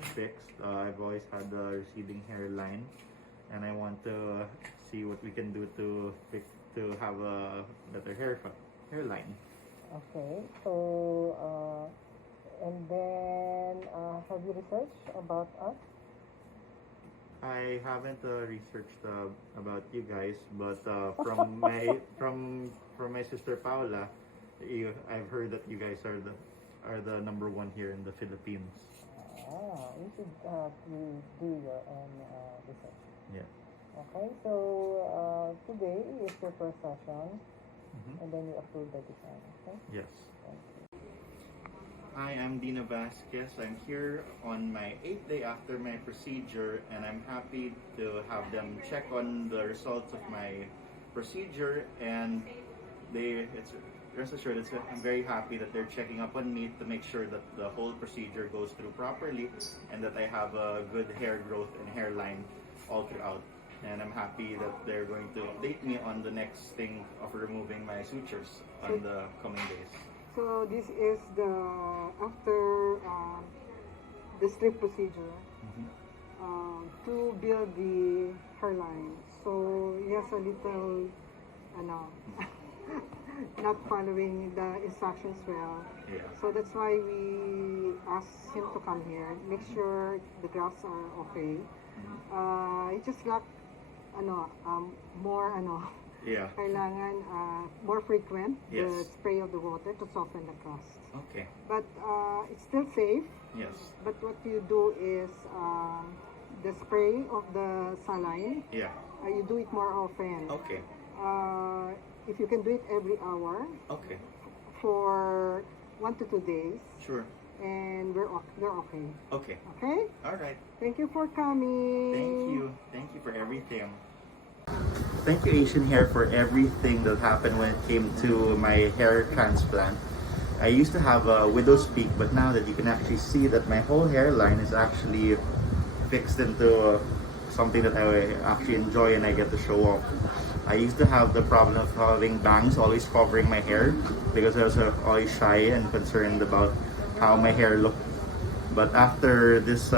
it fixed. I've always had a receding hairline, and I want to see what we can do to have a better hairline. Okay, so and then have you researched about us? I haven't researched about you guys, but from my sister Paula, I've heard that you guys are the number one here in the Philippines. You should do your own research. Yeah. Okay, so today is your first session, Mm-hmm. and then you approve the design. Okay. Yes. Thank you. Hi, I'm Dina Vasquez. I'm here on my 8th day after my procedure, and I'm happy to have them check on the results of my procedure. And rest assured, I'm very happy that they're checking up on me to make sure that the whole procedure goes through properly and that I have a good hair growth and hairline all throughout. And I'm happy that they're going to update me on the next thing of removing my sutures on the coming days. So this is the after the strip procedure to build the hairline. So he has a little, not following the instructions well. Yeah. So that's why we asked him to come here, make sure the grafts are okay. He just lack, more, Yeah. kailangan more frequent the Yes. spray of the water to soften the crust. Okay. But it's still safe. Yes. But what you do is the spray of the saline. Yeah. You do it more often. Okay. If you can do it every hour Okay. for 1 to 2 days, Sure. and you're okay. Okay. Okay. All right. Thank you for coming. Thank you. Thank you for everything. Thank you, Asian Hair, for everything that happened when it came to my hair transplant. I used to have a widow's peak, but now that you can actually see that my whole hairline is actually fixed into something that I actually enjoy and I get to show off. I used to have the problem of having bangs always covering my hair because I was always shy and concerned about how my hair looked. But after this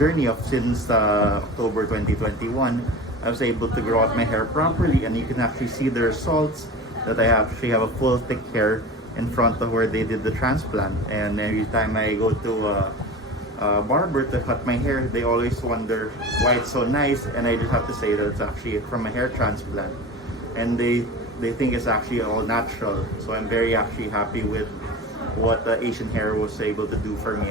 journey of since October 2021, I was able to grow out my hair properly, and you can actually see the results that I actually have a full thick hair in front of where they did the transplant. And every time I go to a barber to cut my hair, they always wonder why it's so nice, and I just have to say that it's actually from a hair transplant, and they think it's actually all natural. So I'm very actually happy with what Asian Hair was able to do for me.